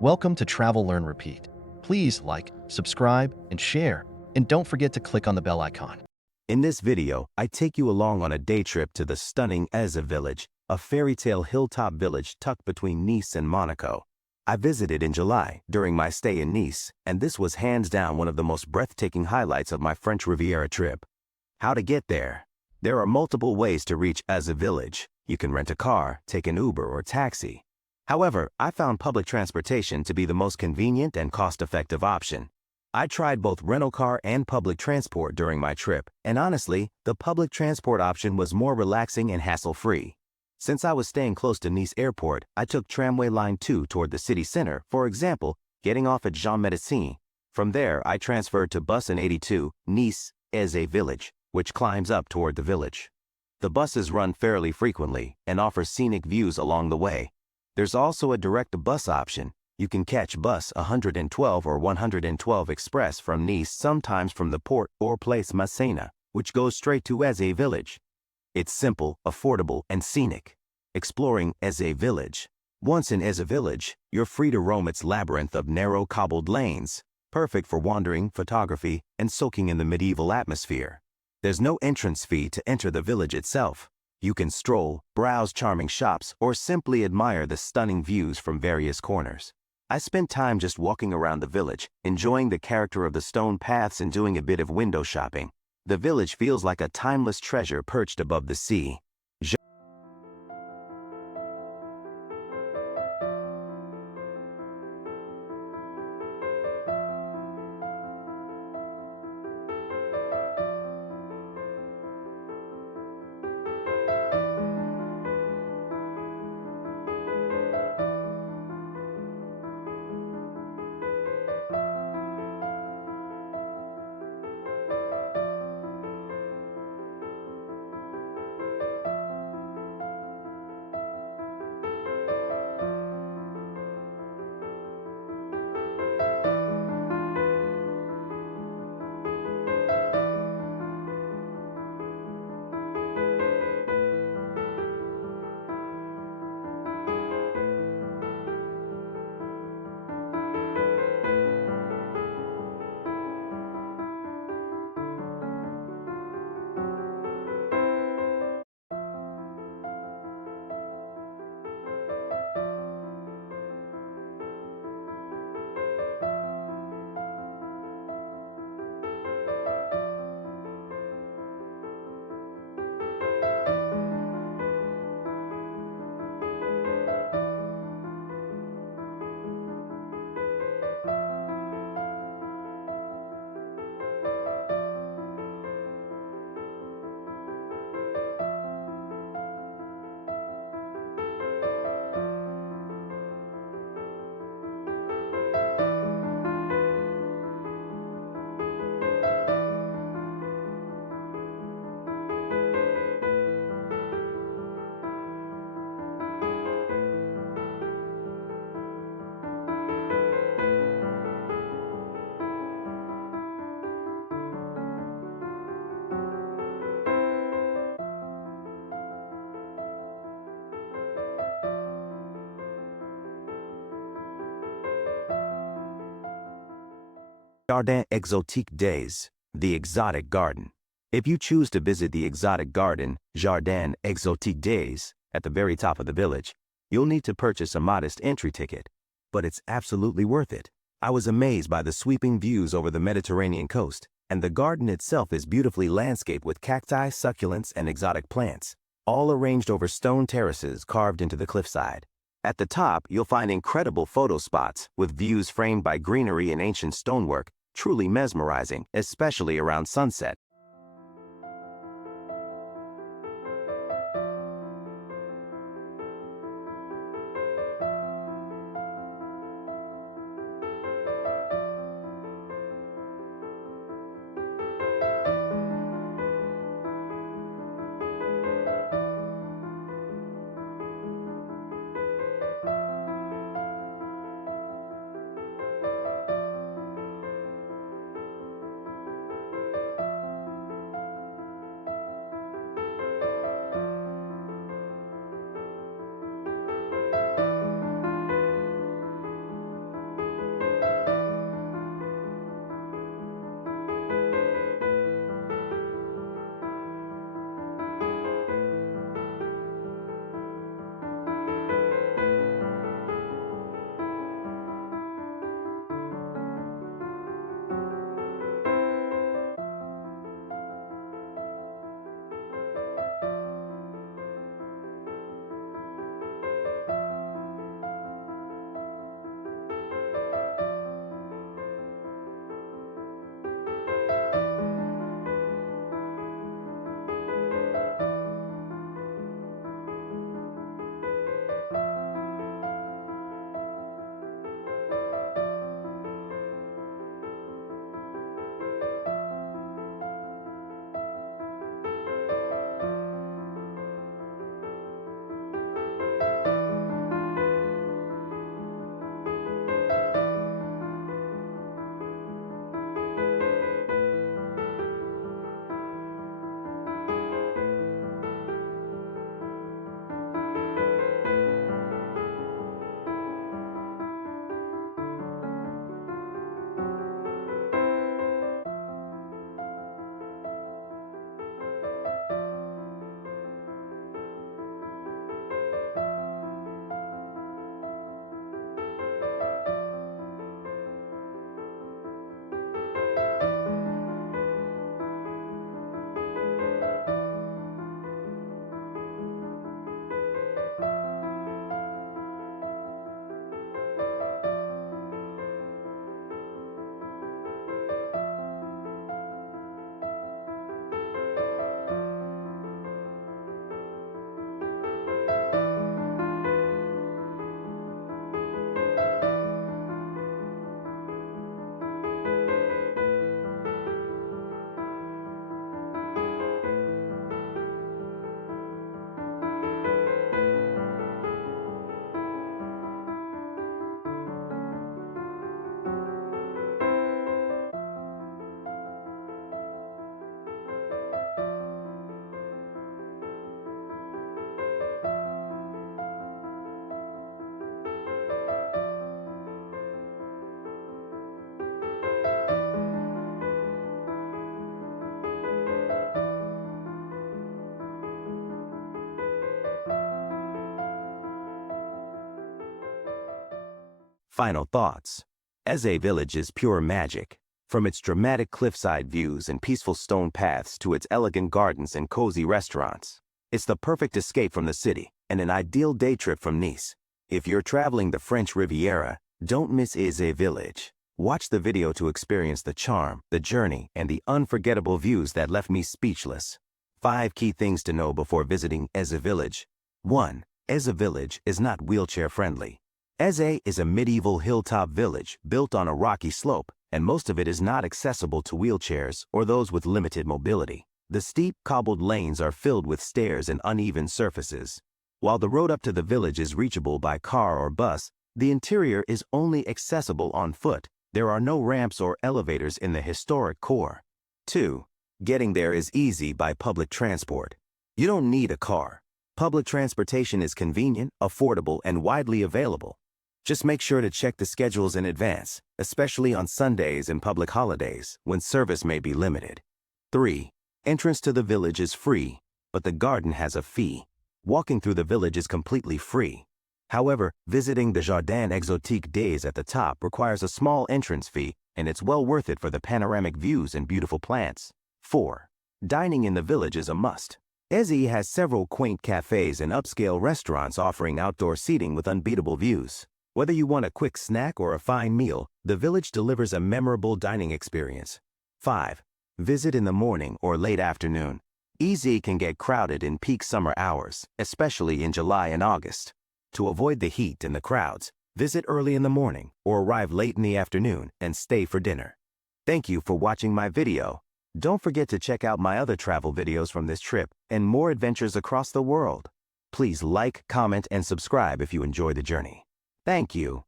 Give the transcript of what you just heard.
Welcome to Travel Learn Repeat. Please like, subscribe, and share, and don't forget to click on the bell icon. In this video, I take you along on a day trip to the stunning Èze Village, a fairy tale hilltop village tucked between Nice and Monaco. I visited in July during my stay in Nice, and this was hands down one of the most breathtaking highlights of my French Riviera trip. How to get there? There are multiple ways to reach Èze Village. You can rent a car, take an Uber or taxi. However, I found public transportation to be the most convenient and cost-effective option. I tried both rental car and public transport during my trip, and honestly, the public transport option was more relaxing and hassle-free. Since I was staying close to Nice Airport, I took tramway line 2 toward the city center, for example, getting off at Jean Médecin. From there, I transferred to bus in 82, Nice, Èze Village, which climbs up toward the village. The buses run fairly frequently and offer scenic views along the way. There's also a direct bus option. You can catch bus 112 or 112 Express from Nice, sometimes from the port or Place Masséna, which goes straight to Èze Village. It's simple, affordable, and scenic. Exploring Èze Village. Once in Èze Village, you're free to roam its labyrinth of narrow cobbled lanes, perfect for wandering, photography, and soaking in the medieval atmosphere. There's no entrance fee to enter the village itself. You can stroll, browse charming shops, or simply admire the stunning views from various corners. I spent time just walking around the village, enjoying the character of the stone paths and doing a bit of window shopping. The village feels like a timeless treasure perched above the sea. Jardin Exotique Days, the exotic garden. If you choose to visit the exotic garden, Jardin Exotique Days, at the very top of the village, you'll need to purchase a modest entry ticket, but it's absolutely worth it. I was amazed by the sweeping views over the Mediterranean coast, and the garden itself is beautifully landscaped with cacti, succulents, and exotic plants, all arranged over stone terraces carved into the cliffside. At the top, you'll find incredible photo spots with views framed by greenery and ancient stonework, truly mesmerizing, especially around sunset. Final thoughts. Èze Village is pure magic. From its dramatic cliffside views and peaceful stone paths to its elegant gardens and cozy restaurants, it's the perfect escape from the city and an ideal day trip from Nice. If you're traveling the French Riviera, don't miss Èze Village. Watch the video to experience the charm, the journey, and the unforgettable views that left me speechless. 5 key things to know before visiting Èze Village. 1. Èze Village is not wheelchair-friendly. Èze is a medieval hilltop village built on a rocky slope, and most of it is not accessible to wheelchairs or those with limited mobility. The steep, cobbled lanes are filled with stairs and uneven surfaces. While the road up to the village is reachable by car or bus, the interior is only accessible on foot. There are no ramps or elevators in the historic core. 2. Getting there is easy by public transport. You don't need a car. Public transportation is convenient, affordable, and widely available. Just make sure to check the schedules in advance, especially on Sundays and public holidays, when service may be limited. 3. Entrance to the village is free, but the garden has a fee. Walking through the village is completely free. However, visiting the Jardin Exotique days at the top requires a small entrance fee, and it's well worth it for the panoramic views and beautiful plants. 4. Dining in the village is a must. Èze has several quaint cafés and upscale restaurants offering outdoor seating with unbeatable views. Whether you want a quick snack or a fine meal, the village delivers a memorable dining experience. 5. Visit in the morning or late afternoon. Èze can get crowded in peak summer hours, especially in July and August. To avoid the heat and the crowds, visit early in the morning or arrive late in the afternoon and stay for dinner. Thank you for watching my video. Don't forget to check out my other travel videos from this trip and more adventures across the world. Please like, comment, and subscribe if you enjoy the journey. Thank you.